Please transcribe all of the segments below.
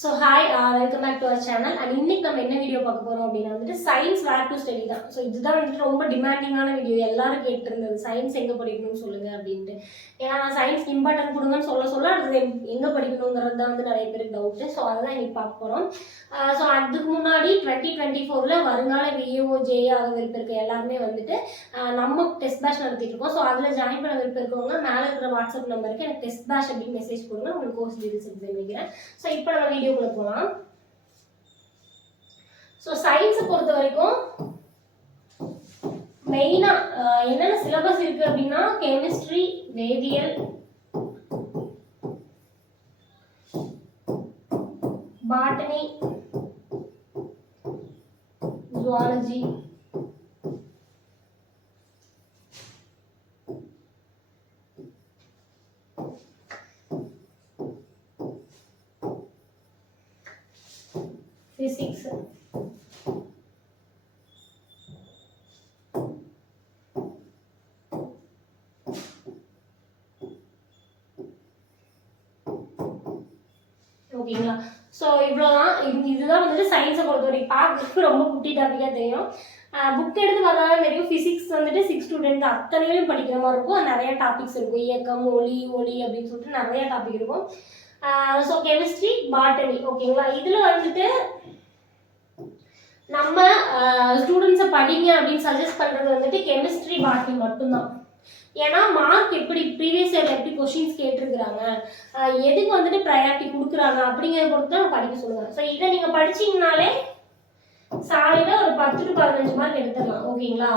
So hi, welcome back to our channel. And இன்னைக்கு நம்ம என்ன வீடியோ பார்க்க போறோம் அப்படின்னா வந்துட்டு சயின்ஸ் வேர் டு ஸ்டடி தான். ஸோ இதுதான் வந்துட்டு ரொம்ப டிமாண்டிங்கான வீடியோ. எல்லாரும் கேட்டிருந்தது சயின்ஸ் எங்கே படிக்கணும்னு சொல்லுங்க அப்படின்ட்டு. ஏன்னா நான் சயின்ஸ் இம்பார்ட்டன்ட் கொடுங்கன்னு சொல்ல அது எங்கே படிக்கணுங்கிறது தான் வந்து நிறைய பேருக்கு டவுட்டு. ஸோ அதுதான் இன்னைக்கு பார்க்க போகிறோம். ஸோ அதுக்கு முன்னாடி 2024 வருங்கால விஏஓ ஜேஏ ஆக விருப்பம் இருக்க எல்லாருமே வந்துட்டு நம்ம டெஸ்ட் பேட்ச் நடத்திட்டு இருக்கோம். ஸோ அதில் ஜாயின் பண்ண விருப்பம் இருக்கவங்க மேலே இருக்கிற வாட்ஸ்அப் நம்பருக்கு எனக்கு டெஸ்ட் பேட்ச் அப்படின்னு மெசேஜ் கொடுங்க. உங்களுக்கு கோர்ஸ் டீடைல்ஸ் எடுத்து வைக்கிறேன். ஸோ இப்போ நம்ம வீடியோக்குள்ள போகலாம். ஸோ சயின்ஸை பொறுத்த வரைக்கும் மெயினா என்னென்ன சிலபஸ் இருக்கு அப்படின்னா கெமிஸ்ட்ரி, வேதியியல், பாட்டனி, ஜுவாலஜி, physics, ஓகேங்களா. ஸோ இவ்வளோதான். இதுதான் வந்துட்டு சயின்ஸை பொறுத்த வரைக்கும் பார்க்கறதுக்கு ரொம்ப குட்டி டாப்பிக்காக தெரியும். புக் எடுத்து பார்த்தாலும் தெரியும். ஃபிசிக்ஸ் வந்துட்டு 6 to 10 அத்தனையிலும் படிக்கிற மாதிரி இருக்கும். நிறைய டாபிக்ஸ் இருக்கும். இயக்கம், ஒளி அப்படின்னு சொல்லிட்டு நிறைய டாபிக் இருக்கும். ஸோ கெமிஸ்ட்ரி, பாட்டனி, ஓகேங்களா. இதில் வந்துட்டு நம்ம ஸ்டூடெண்ட்ஸை படிங்க அப்படின்னு சஜஸ்ட் பண்ணுறது வந்துட்டு கெமிஸ்ட்ரி, பாட்டனி மட்டும்தான். ஏன்னா மார்க் எப்படி ப்ரீவியஸ் இயர்ல எப்படி கொஸ்டின்ஸ் கேட்டிருக்கிறாங்க, எதுக்கு வந்துட்டு ப்ரையாரிட்டி கொடுக்குறாங்க அப்படிங்கிறத பொறுத்து தான் படிக்க சொல்லுவாங்க. ஸோ இதை நீங்கள் படிச்சிங்கனாலே சாலையில் ஒரு 10 to 15 மார்க் எடுத்துடலாம், ஓகேங்களா.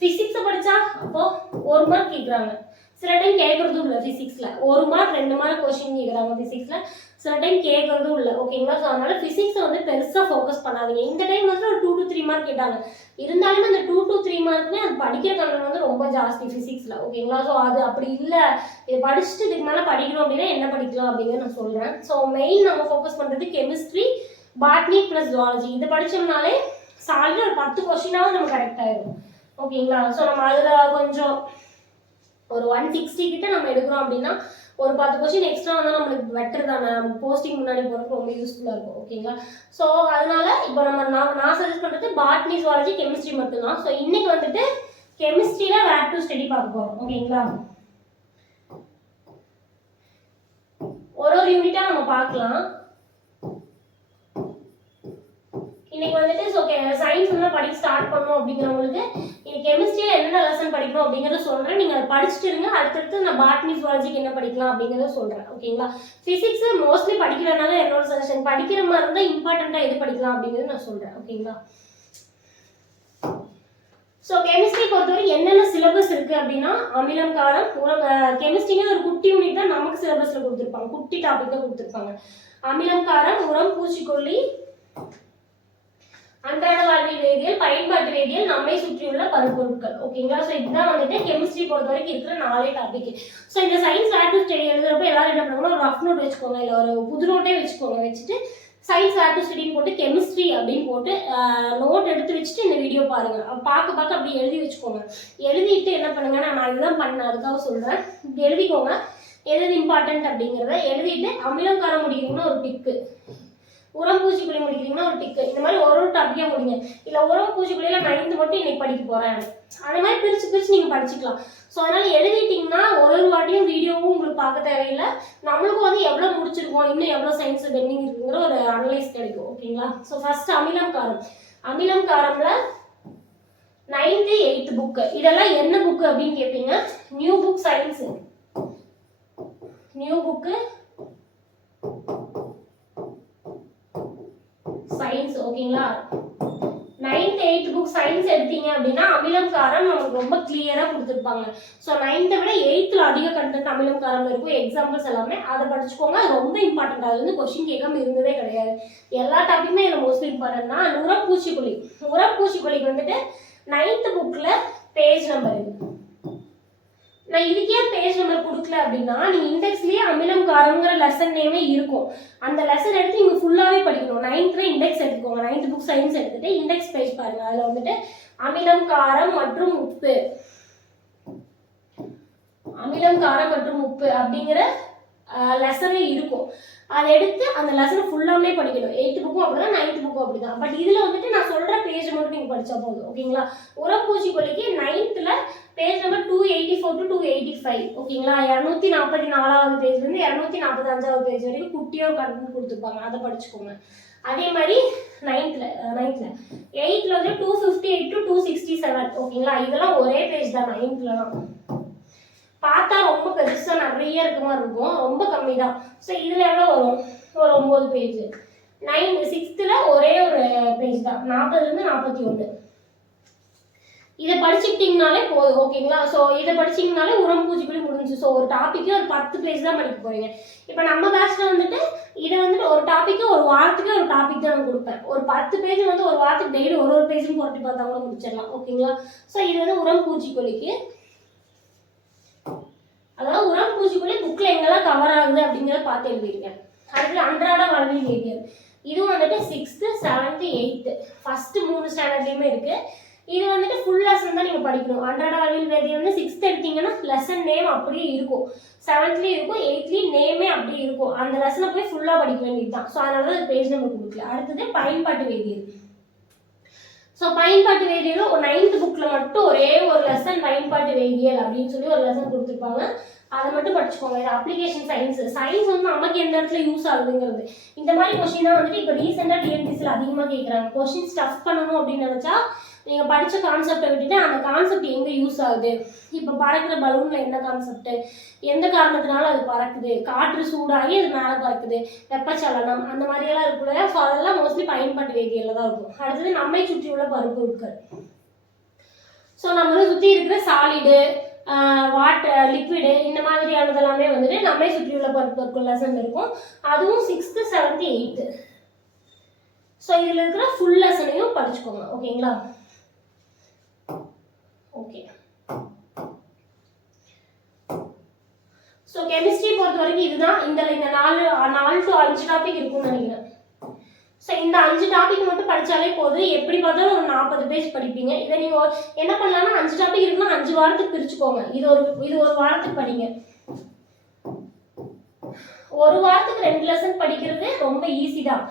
ஃபிசிக்ஸை படித்தா அப்போது 1 மார்க் கேட்குறாங்க. சில டைம் கேட்குறதும் இல்லை. ஃபிசிக்ஸில் 1 மார்க் 2 மார்க் கொஸ்டின் கேட்குறாங்க. ஃபிசிக்ஸில் சில டைம் கேட்குறதும் இல்லை, ஓகேங்களா. ஸோ அதனால் ஃபிசிக்ஸை வந்து பெருசாக ஃபோக்கஸ் பண்ணாதீங்க. இந்த டைம் வந்து ஒரு 2 to 3 மார்க் கேட்டாங்க. இருந்தாலுமே அந்த 2 to 3 மார்க்குமே அது படிக்கிற கண்ணன் வந்து ரொம்ப ஜாஸ்தி ஃபிசிக்ஸில், ஓகேங்களா. ஸோ அது அப்படி இல்லை. இதை படிச்சுட்டு இதுக்கு மேலே படிக்கணும் அப்படின்னா என்ன படிக்கலாம் அப்படிங்கிறத நான் சொல்கிறேன். ஸோ மெயின் நம்ம ஃபோக்கஸ் பண்ணுறது கெமிஸ்ட்ரி, பாட்னி ப்ளஸ் ஜுவாலஜி. இது படித்தோம்னாலே சாலில் ஒரு 10 கொஸ்டினாவது நம்ம கரெக்ட் ஆயிடும், ஓகேங்களா. ஸோ நம்ம அதில் கொஞ்சம் ஒரு 160 கிட்ட நம்ம எடுக்கிறோம் அப்படின்னா ஒரு 10 கொஸ்டின் எக்ஸ்ட்ரா வந்தால் நம்மளுக்கு பெட்டர் தானே. போஸ்டிங் முன்னாடி போகிறதுக்கு ரொம்ப யூஸ்ஃபுல்லாக இருக்கும், ஓகேங்களா. ஸோ அதனால இப்போ நான் சஜஸ்ட் பண்ணுறது பாட்னி, ஜுவாலஜி, கெமிஸ்ட்ரி மட்டும்தான். ஸோ இன்னைக்கு வந்துட்டு கெமிஸ்ட்ரியில் வேர் டு ஸ்டடி பார்க்க போகிறோம், ஓகேங்களா. ஒரு யூனிட்டாக நம்ம பார்க்கலாம். இன்னைக்கு வந்துட்டு ஸோ சயின்ஸ் வந்து படிக்க ஸ்டார்ட் பண்ணணும் அப்படிங்கிறவங்களுக்கு இன்னைக்கு கெமிஸ்ட்ரியில் என்னென்ன லெசன் படிக்கணும் அப்படிங்கிறத சொல்கிறேன். நீங்கள் அதை படிச்சுட்டு இருங்க. அடுத்தடுத்து நான் பாட்னி, ஜுவாலஜிக்கு என்ன படிக்கலாம் அப்படிங்கிறத சொல்கிறேன், ஓகேங்களா. ஃபிசிக்ஸ் மோஸ்ட்லி படிக்கிறனால என்னோட சஜஷன் படிக்கிற மாதிரி இருந்தால் இம்பார்ட்டண்ட்டாக எது படிக்கலாம் அப்படிங்கிறது நான் சொல்கிறேன், ஓகேங்களா. ஸோ கெமிஸ்ட்ரி பொறுத்தவரை என்னென்ன சிலபஸ் இருக்குது அப்படின்னா அமிலம், காரம், உரம். கெமிஸ்ட்ரிங்க ஒரு குட்டி யூனிட் தான் நமக்கு சிலபஸில் கொடுத்துருப்பாங்க. குட்டி டாபிக் தான் கொடுத்துருப்பாங்க. அமிலம், காரம், உரம், பூச்சிக்கொல்லி, அன்றாட வாழ்வியல் வேதியியல், பயன்பாட்டு வேதியியல், நம்மை சுற்றியுள்ள பருப்பொருட்கள், ஓகேங்களா. ஸோ இதுதான் வந்துட்டு கெமிஸ்ட்ரி பொறுத்த வரைக்கும் இருக்கிற 4 டாபிக். ஸோ இந்த சயின்ஸ் வேர் டு ஸ்டடி எழுதுறப்ப எல்லாரும் என்ன பண்ணுவாங்கன்னா ஒரு ரஃப் நோட் வச்சுக்கோங்க, இல்லை ஒரு புது நோட்டே வச்சுக்கோங்க. வச்சுட்டு சயின்ஸ் வேர் டு ஸ்டடின்னு போட்டு கெமிஸ்ட்ரி அப்படின்னு போட்டு நோட் எடுத்து வச்சுட்டு இந்த வீடியோ பாருங்க. பார்க்க அப்படி எழுதி வச்சுக்கோங்க. எழுதிட்டு என்ன பண்ணுங்க, நான் இதுதான் பண்ணேன் அதுக்காக சொல்கிறேன். இப்படி எழுதிக்கோங்க எது இம்பார்ட்டன்ட் அப்படிங்கிறத எழுதிட்டு அமிலம், காரம் முடிக்கிறீங்கன்னா ஒரு டிக்கு, உரம், பூச்சிக்கொல்லி முடிக்கிறீங்கன்னா ஒரு டிக்கு. இந்த மாதிரி ஒரு டாப்பிக்காக முடிங்க. இல்லை உரம், பூச்சிக்கொல்லியில் 9th மட்டும் இன்னைக்கு படிக்க போகிறேன், அந்த மாதிரி பிரித்து நீங்கள் படிச்சுக்கலாம். ஸோ அதனால் எழுதிட்டிங்கன்னா ஒரு வாட்டியும் வீடியோவும் உங்களுக்கு பார்க்க தேவையில்லை. நம்மளுக்கும் வந்து எவ்வளோ முடிச்சிருக்கோம், இன்னும் எவ்வளோ சயின்ஸ் பெண்டிங் இருக்குங்கிற ஒரு அனலைஸ் கிடைக்கும், ஓகேங்களா. ஸோ ஃபர்ஸ்ட் அமிலம், காரம். அமிலம், காரமில் 9th 8th புக்கு. இதெல்லாம் என்ன புக்கு அப்படின்னு கேட்பீங்க. New book science, new book science, ஓகேங்களா. 9th 8th புக் சயின்ஸ் எடுத்தீங்க அப்படின்னா அமிலம், காரம் நமக்கு ரொம்ப கிளியராக கொடுத்துருப்பாங்க. ஸோ 9th விட 8th அதிக கண்டென்ட் அமிலம், காரம் இருக்கும். எக்ஸாம்பிள்ஸ் எல்லாமே அதை படிச்சுக்கோங்க. ரொம்ப இம்பார்ட்டன்ட். அது வந்து கொஸ்டின் கேட்காம இருந்ததே கிடையாது. எல்லா டாபிக்குமே இதில் மோஸ்ட்லி இம்பார்ட்டன்ட்னா உரம், பூச்சிக்கொல்லி. உரம், பூச்சிக்கொல்லிக்கு வந்துட்டு 9th புக்கில் பேஜ் நம்பர் இது. நான் இதுக்கே பேஜ் நம்பர் கொடுக்கல அப்படின்னா நீங்கள் இண்டெக்ஸ்லேயே அமிலம், காரம்ங்கிற லெசன் நேமே இருக்கும். அந்த லெசன் எடுத்து நீங்கள் ஃபுல்லாகவே படிக்கணும். 9th இண்டெக்ஸ் எடுத்துக்கோங்க. 9th புக் சயின்ஸ் எடுத்துகிட்டு இண்டெக்ஸ் பேஜ் பாருங்கள். அதில் வந்துட்டு அமிலம், காரம் மற்றும் உப்பு, அமிலம், காரம் மற்றும் உப்பு அப்படிங்கிற லெசனே இருக்கும். அதை எடுத்து அந்த லெசனை ஃபுல்லாமே படிக்கணும். 8th புக்கும் அப்படிதான், 9th புக்கும் அப்படிதான். பட் இதில் வந்துட்டு நான் சொல்கிற பேஜ் மட்டும் நீங்கள் படித்தா போதும். ஓகேங்களா? உரம்பூச்சிக்கொல்லிக்கு 9th பேஜ் நம்பர் 284 to 285. ஓகேங்களா? 244வது பேஜ்லேருந்து 245வது பேஜ் வரைக்கும் குட்டியாக ஒரு கண்டென்ட் கொடுத்துருப்பாங்க, அதை படிச்சுக்கோங்க. அதே மாதிரி 9th 8th வந்து 258 to 267. ஓகேங்களா? இதெல்லாம் ஒரே பேஜ் தான் 9th. பார்த்தா ரொம்ப பெருசாக நிறைய இருக்க மாதிரி இருக்கும், ரொம்ப கம்மி தான். ஸோ இதில் எவ்வளோ வரும்? ஒரு 9 பேஜ். 6th ஒரே ஒரு பேஜ் தான், 40லேருந்து 41. இதை படிச்சுக்கிட்டிங்கனாலே போதும். ஓகேங்களா? ஸோ இதை படிச்சிங்கனாலே உரம்பூச்சிக்கொல்லி முடிஞ்சு. ஸோ ஒரு டாப்பிக்கே ஒரு 10 பேஜ் தான் படிக்க போகிறீங்க. இப்போ நம்ம பேட்சில் வந்துட்டு இதை வந்துட்டு ஒரு டாப்பிக்கு ஒரு வாரத்துக்கு ஒரு டாபிக் தான் நான் கொடுப்பேன். ஒரு 10 பேஜ் வந்து ஒரு வாரத்துக்கு டெய்லி ஒரு பேஜும் புரட்டி பார்த்தா கூட முடிச்சிடலாம். ஓகேங்களா? ஸோ இது வந்து உரம்பூச்சிக்கொல்லிக்கு. அதாவது உரம்பூச்சிக்கொல்லி புக்கில் எங்கெல்லாம் கவர் ஆகுது அப்படிங்கிறத பார்த்து எழுதிருங்க. அடுத்து அன்றாட வாழ்வியல் வேதியியல். இதுவும் வந்துட்டு 6th 7th 8th ஃபர்ஸ்ட் 3 ஸ்டாண்டர்ட்லேயுமே இருக்குது. இது வந்துட்டு ஃபுல் லெசன் தான் நீங்கள் படிக்கணும். அன்றாட வாழ்வியல் வேதியியல் வந்து 6th எடுத்தீங்கன்னா லெசன் நேம் அப்படியே இருக்கும், 7thலேயும் இருக்கும், 8thலேயும் நேமே அப்படியே இருக்கும். அந்த லெசனை போய் ஃபுல்லாக படிக்க வேண்டியது தான். ஸோ அதனால தான் பேஜ் நம்பர் கொடுக்கல. அடுத்தது பயன்பாட்டு வேதியியல். ஸோ பயன்பாட்டு வேதியியல் ஒரு 9th புக்கில் மட்டும் ஒரே ஒரு லெசன் பயன்பாட்டு வேதியியல் அப்படின்னு சொல்லி ஒரு லெசன் கொடுத்துருப்பாங்க, அதை மட்டும் படிச்சுக்கோங்க. இது அப்ளிகேஷன் சயின்ஸ் வந்து நமக்கு எந்த இடத்துல யூஸ் ஆகுதுங்கிறது. இந்த மாதிரி கொஸ்டின் தான் வந்துட்டு இப்போ ரீசெண்டாக டிஎன்பிசியில் அதிகமாக கேட்குறாங்க. கொஸ்டின் ஸ்டஃப் பண்ணணும் அப்படின்னு நினச்சா நீங்கள் படித்த கான்செப்டை விட்டுட்டு அந்த கான்செப்ட் எங்கே யூஸ் ஆகுது, இப்போ பறக்கிற பலூனில் என்ன கான்செப்ட், எந்த காரணத்தினால அது பறக்குது, காற்று சூடாகி அது மேலே பறக்குது, வெப்பச்சலனம், அந்த மாதிரியெல்லாம் இருக்குல்ல. ஸோ அதெல்லாம் மோஸ்ட்லி பயன்பாட்டு வேதியியலில் தான் இருக்கும். அடுத்தது நம்மை சுற்றியுள்ள பருப்பொருட்கள். ஸோ நம்ம சுற்றி இருக்கிற சாலிடு, வாட்டர், லிக்விடு, இந்த மாதிரியானதெல்லாமே வந்துட்டு நம்மை சுற்றியுள்ள பருப்பொருட்கள் லெசன் இருக்கும். அதுவும் 6th 7th 8th. ஸோ இதில் இருக்கிற ஃபுல் லெசனையும் படிச்சுக்கோங்க. ஓகேங்களா? ஓகே. ஸோ கெமிஸ்ட்ரி பொறுத்த வரைக்கும் இதுதான். இந்த 4 to 5 டாபிக் இருக்கும்னு நினைக்கிறேன். ஸோ இந்த 5 டாபிக் மட்டும் படித்தாலே போதும். எப்படி பார்த்தாலும் ஒரு 40 பேஜ் படிப்பீங்க. இதை நீங்கள் என்ன பண்ணலாம்னா 5 டாபிக் இருக்குன்னா 5 வாரத்துக்கு பிரிச்சுக்கோங்க. இது ஒரு வாரத்துக்கு படிங்க. ஒரு வாரத்துக்கு 2 லெசன் படிக்கிறது ரொம்ப ஈஸி தான்.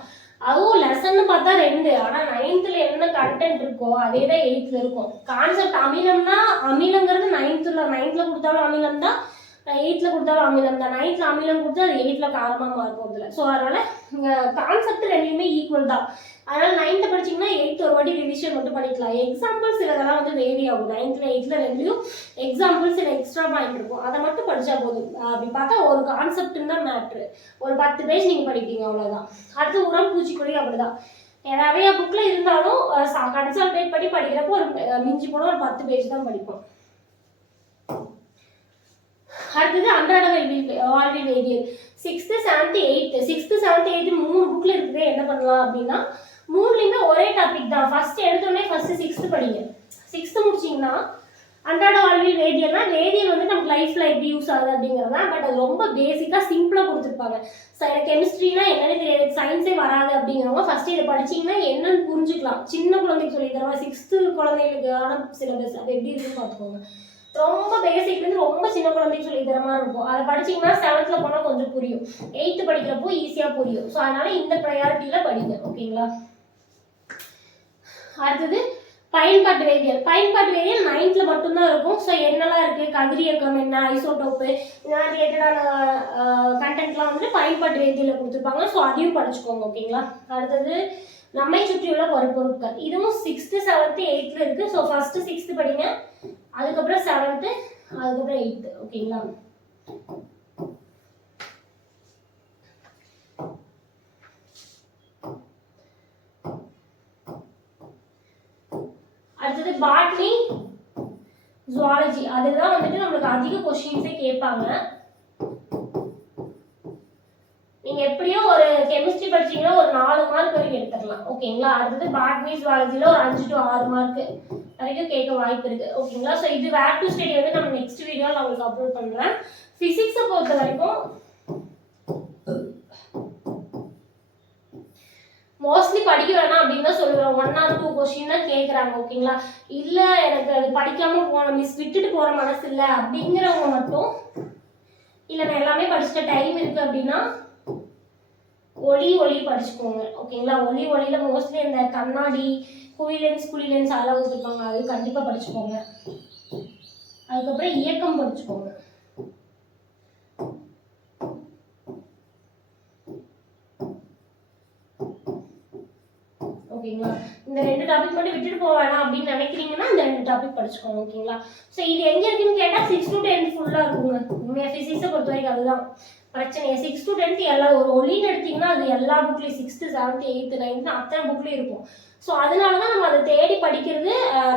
அதுவும் லெசன்னு பார்த்தா 2, ஆனால் 9th என்ன கண்டென்ட் இருக்கோ அதே தான் 8th இருக்கும். கான்செப்ட் அமிலம்னா அமிலங்கிறது 9th கொடுத்தாலும் அமிலம் தான், 8th கொடுத்தாலும் அமிலம் தான். 9th அமிலம் கொடுத்தா அது 8th காரமாக மாறும். ஸோ அதனால் கான்செப்ட் ரெண்டுமே ஈக்குவல் தான். அதனால் 9th படிச்சிங்கன்னா 8th ஒரு வாட்டி ரிவிஷன் மட்டும் பண்ணிக்கலாம். எக்ஸாம்பிள்ஸ் இதெல்லாம் வந்து வேரி ஆகும். 9th 8th ரெண்டுலையும் examples extra point இருக்கும், அதை மட்டும் படித்தா போதும். அப்படி பார்த்தா ஒரு கான்செப்ட்னு தான் மேட்ரு. ஒரு 10 பேஜ் நீங்கள் படிப்பீங்க, அவ்வளோதான். அடுத்து உரம்பூச்சிக்கொல்லி அப்படிதான். நிறைய புக்கில் இருந்தாலும் கன்சல்டேட் பண்ணி படிக்கிறப்போ ஒரு மிஞ்சி போனால் ஒரு 10 பேஜ் தான் படிப்போம். அடுத்தது அன்றாட வாழ்வியல் வேதியியல் 6th 7th 8th 6th 7th 8th 3 புக்கில் இருக்குது. என்ன பண்ணலாம் அப்படின்னா 3லையுமே ஒரே டாபிக் தான். ஃபர்ஸ்ட் எடுத்தோடனே ஃபர்ஸ்ட் 6th படிங்க. 6th முடிச்சிங்கன்னா அன்றாட வாழ்வியல் வேதியியல்னா வேதியியல் வந்து நமக்கு லைஃப்பில் எப்படி யூஸ் ஆகுது அப்படிங்கிறதா. பட் அது ரொம்ப பேசிக்காக சிம்பிளாக கொடுத்துருப்பாங்க. ஸோ எனக்கு கெமிஸ்ட்ரினா என்னன்னு தெரியாது, சயின்ஸே வராது அப்படிங்கிறவங்க ஃபர்ஸ்ட் இதை படிச்சிங்கன்னா என்னன்னு புரிஞ்சுக்கலாம். சின்ன குழந்தைக்கு சொல்லி தருவாங்க. 6th குழந்தைகளுக்கான சிலபஸ் அது எப்படி இருக்குன்னு பார்த்துக்கோங்க. ரொம்ப பேசிக்லேருந்து ரொம்ப சின்ன குழந்தைக்கு சொல்லி தர மாதிரி இருக்கும். அதை படிச்சிங்கன்னா 7th போனால் கொஞ்சம் புரியும், 8th படிக்கிறப்போ ஈஸியாக புரியும். ஸோ அதனால இந்த ப்ரையாரிட்டியில் படிங்க. ஓகேங்களா? அடுத்தது பயன்பாட்டு வேதியியல். பயன்பாட்டு வேதியியல் 9th மட்டும்தான் இருக்கும். ஸோ என்னெல்லாம் இருக்குது, கதிரியக்கம் என்ன, ஐசோடோப்பு, இந்த மாதிரி ரிலேட்டடான கண்டென்ட்லாம் வந்துட்டு பயன்பாட்டு வேதியியலில் கொடுத்துருப்பாங்க. ஸோ அதையும் படிச்சுக்கோங்க. ஓகேங்களா? அடுத்தது நம்மை சுற்றியுள்ள பருப்பொருட்கள். இதுவும் 6th 7th 8th இருக்குது. ஸோ ஃபர்ஸ்ட் 6th படிங்க, அதுக்கப்புறம் 7th, அதுக்கப்புறம் 8th. ஓகேங்களா? அடுத்தது பாட்னி, ஜுவாலஜி. அதுதான் வந்துட்டு நம்மளுக்கு அதிக கொஸ்டின்ஸே கேட்பாங்க. நீங்க எப்படியோ ஒரு கெமிஸ்ட்ரி படிச்சீங்கன்னா ஒரு 4 மார்க் வரைக்கும் எடுத்துக்கலாம். ஓகேங்களா? அடுத்தது பாட்னி ஜுவாலஜியில் ஒரு 5 to 6 மார்க் வரைக்கும் கேட்க வாய்ப்பு இருக்கு. ஓகேங்களா? ஸோ இது வேர் டு ஸ்டடி வந்து நம்ம நெக்ஸ்ட் வீடியோவில் நான் உங்களுக்கு அப்லோட் பண்ணுறேன். ஃபிசிக்ஸை பொறுத்த வரைக்கும் மோஸ்ட்லி படிக்க வேணாம் அப்படின்னு தான் சொல்லுவேன். 1 or 2 கொஸ்டின் தான் கேட்குறாங்க. ஓகேங்களா? இல்லை எனக்கு அது படிக்காமல் போன மிஸ் விட்டுட்டு போகிற மனசு இல்லை அப்படிங்கிறவங்க மட்டும் இல்லை நான் எல்லாமே படிச்சுட்ட டைம் இருக்குது அப்படின்னா ஒளி படிச்சுக்கோங்க. ஓகேங்களா? ஒளியில் மோஸ்ட்லி இந்த கண்ணாடி குழிலென்ஸ் அதெல்லாம் கொடுத்துருப்பாங்க, அது கண்டிப்பாக படிச்சுக்கோங்க. அதுக்கப்புறம் இயக்கம் படிச்சுக்கோங்க. ஓகேங்களா? இந்த 2 டாபிக் மட்டும் விட்டுட்டு போவேணாம் அப்படின்னு நினைக்கிறீங்கன்னா இந்த 2 டாபிக் படிச்சுக்கோங்க. ஓகேங்களா? ஸோ இது எங்கே இருக்குன்னு கேட்டால் 6 to 10 ஃபுல்லாக இருக்குங்க. உண்மையாக ஃபிசிக்ஸை பொறுத்த வரைக்கும் அதுதான் பிரச்சனை. 6 to 10 எல்லா ஒரு ஒளின்னு எடுத்திங்கன்னா அது எல்லா புக்லேயும் 6th 7th 8th 9th அத்தனை புக்லேயும் இருக்கும். ஸோ அதனால தான் நம்ம அதை தேடி படிக்கிறது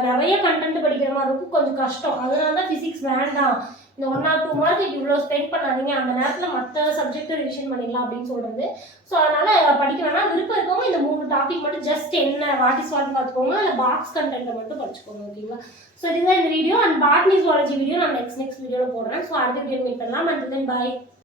நிறைய கண்டென்ட் படிக்கிற மாதிரி இருக்கும், கொஞ்சம் கஷ்டம். அதனால தான் ஃபிசிக்ஸ் வேண்டாம், இந்த 1 or 2 மார்க்கு இவ்வளோ ஸ்பெண்ட் பண்ணாதீங்க, அந்த நேரத்தில் மற்ற சப்ஜெக்டை ரிவிஷன் பண்ணிடலாம் அப்படின்னு சொல்கிறது. ஸோ அதனால் படிக்க வேணாம். விருப்பம் இருக்கவங்க இந்த 3 டாபிக் மட்டும் ஜஸ்ட் என்ன வாட் இஸ் வாட்னு பார்த்துக்கோங்க, இல்லை பாக்ஸ் கண்டென்ட்டை மட்டும் படிச்சுக்கோங்க. ஓகேங்களா? ஸோ இதுதான் இந்த video. And botany zoology video நான் நெக்ஸ்ட் வீடியோவில் போடுறேன். ஸோ அடுத்த வீடியோ மீட் பண்ணலாம். And then bye.